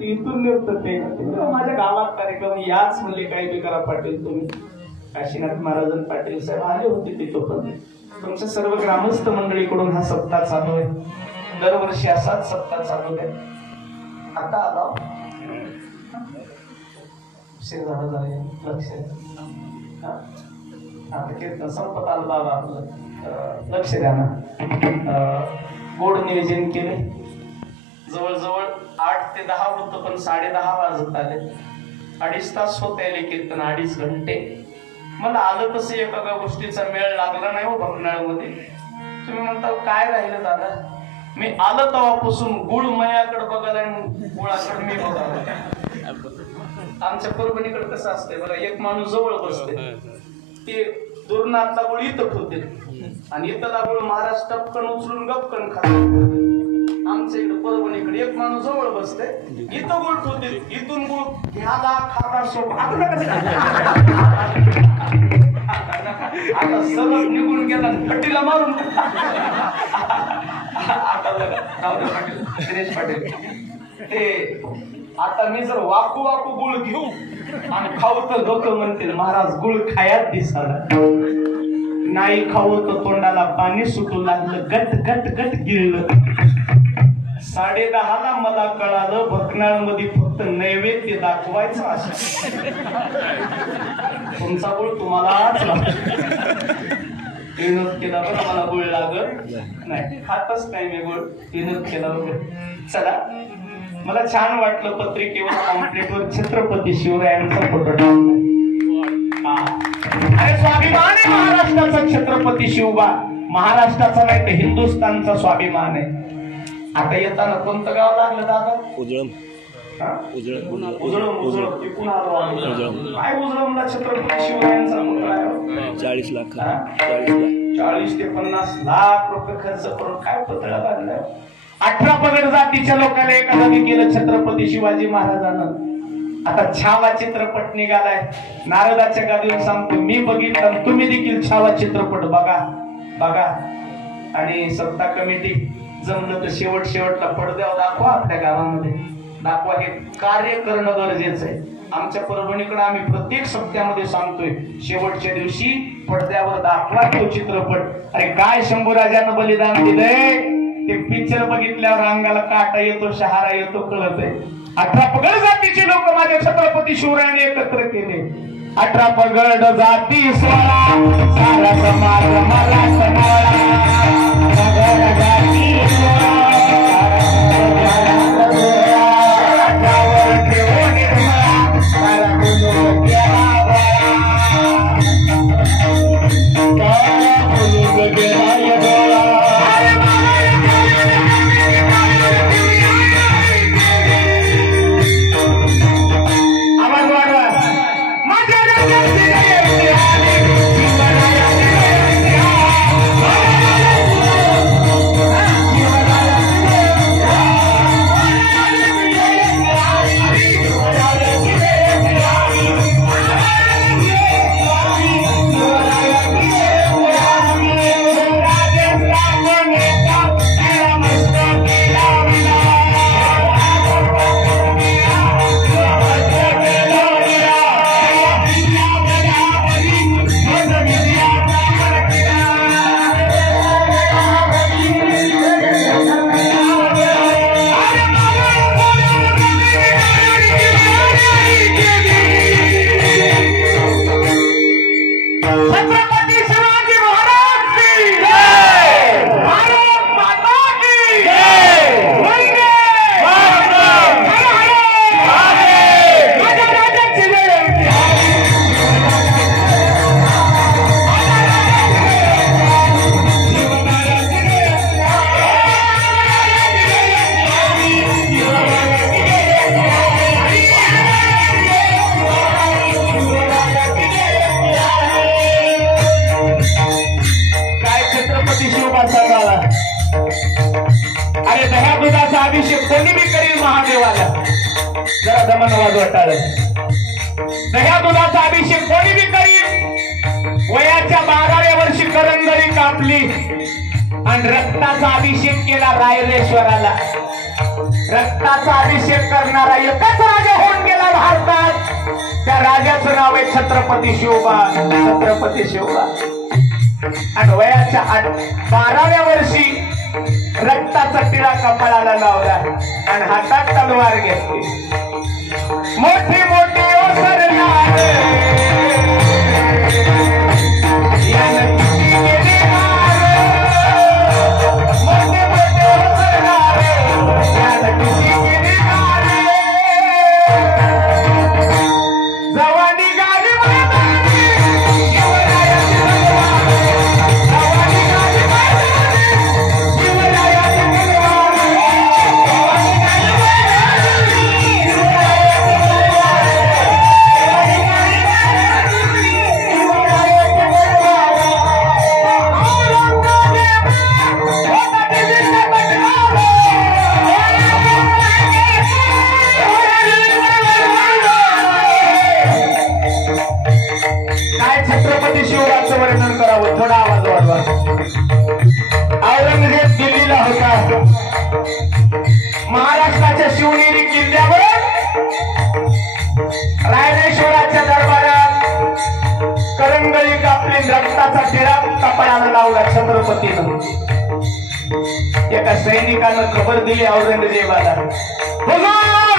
इथून निघत ते माझ्या गावात कार्यक्रम याच म्हणले काही बी करा पाटील तुम्ही. काशीनाथ महाराजन पाटील साहेब आले होते तिथं पण. तुमच्या सर्व ग्रामस्थ मंडळीकडून हा सप्ताह चालू आहे. दरवर्षी असाच सप्ताह चालू आहे. आता आला लक्ष आता कीर्तन संपत आलं बाबा आपलं लक्ष द्या ना. गोड नियोजन केले. जवळजवळ 8 ते 10 होतं पण 10:30 वाजत आले. 2.5 तास होत आले कीर्तन, 2.5 घंटे. मला आलं तसं एका गोष्टीचा मेळ लागला नाही हो भकनाळमध्ये. तुम्ही म्हणता काय राहिलं दादा? मी आलं तेव्हापासून गुळ मयाकडे बघायला आणि गुळाकडे मी बघायला. आमच्या परभणीकडे कसं असतंय बघा, एक माणूस जवळ बसते, ते दुर्नाथला गुळ इथं ठेवते आणि इथला गुळ महाराष्ट्रात टपकन उचलून गपकन खाते. आमच्या इकडे परभणीकडे एक माणूस जवळ बसते, इथं गुळ ठेवते, इथून गुळ घ्याला खाता सोबत आता सरळ निघून गेला फटीला मारून. आता पाटील दिनेश पाटील ते आता मी जर वाकू वाकू गुळ घेऊ आणि खाऊ तर लोक म्हणतील महाराज गुळ खायात दिसाला. नाही खाऊ तर तोंडाला पाणी सुटू लागलं, गट गट गट गिळलं. 10:30 मला कळालं भकनाळ मध्ये फक्त नैवेद्य दाखवायचं असं. तुमचा गुळ तुम्हालाच विनोद केला बरं, मला गुळ लागत नाही, खातच नाही मी गुळ. विनोद केला बरं. चला मला छान वाटलं पत्रिकेवर पॅम्पलेटवर छत्रपती शिवरायांचा फोटो टाकला. अरे स्वाभिमान आहे महाराष्ट्राचा छत्रपती शिवबा. महाराष्ट्राचा नाही तर हिंदुस्थानचा स्वाभिमान आहे. आता येताना कोणतं गाव लागलं दादा? उजळम. काय उजळमला छत्रपती शिवरायांचा पुतळा आहे. 40 लाख 40 ते 50 लाख रुपये खर्च करून काय पुतळा बांधलाय. 18 पगड जातीच्या लोकांना एखादं केलं छत्रपती शिवाजी महाराजांना. आता छावा चित्रपट निघालाय. नारदाच्या गादीवर सांगतो मी बघितलं, तुम्ही देखील छावा चित्रपट बघा बघा. आणि सत्ता कमिटी जमलं तर शेवटला पडद्यावर दाखवा, आपल्या गावामध्ये दाखवा. हे कार्य करणं गरजेचं आहे. आमच्या परभणीकडे आम्ही प्रत्येक सप्त्यामध्ये सांगतोय शेवटच्या दिवशी पडद्यावर दाखवा तो चित्रपट. अरे काय शंभूराजानं बलिदान दिलंय ते पिक्चर बघितल्यावर अंगाला काटा येतो, शहारा येतो, कळत आहे. 18 पगड जातीचे लोक माझ्या छत्रपती शिवरायाने एकत्र केले. 18 पगड जाती सोळा सारा समाज मला सनाळा. पगड जाती सोळा दह्या दुधाचा अभिषेक कोणी बी करीन. वयाच्या 12व्या वर्षी करंगळी कापली आणि रक्ताचा अभिषेक केला रायरेश्वराला. रक्ताचा अभिषेक करणारा एक छत्रपती शिवबा आणि वयाच्या 12व्या वर्षी रक्ताचा टिळा कपाळाला लावला आणि हातात तलवार घेतली. मोठी मोठी ओसरणार यानं किती केली मार, मोठे मोठे ओसरणार यानं किती केली मार. जवानी गाडी मैदानी शिवरायाची तलवार, जवानी गाडी मैदानी शिवरायाची तलवार, जवानी गाडी मैदानी शिवरायाची तलवार, जवानी गाडी मैदानी शिवरायाची तलवार. औरंगजेब होता दिल्लीचा बटवार, काय छत्रपती शिवरायांचं वर्णन करावं, थोडा आवाज वाढवा. औरंगजेब दिल्लीला होता. महाराष्ट्राच्या शिवनेरी किल्ल्यावर रायरेश्वराच्या दरबारात करंगळी कापली, रक्ताचा टिळा कपाळाला लावला छत्रपतीनं. एका सैनिकानं खबर दिली औरंगजेबाला, हुजूर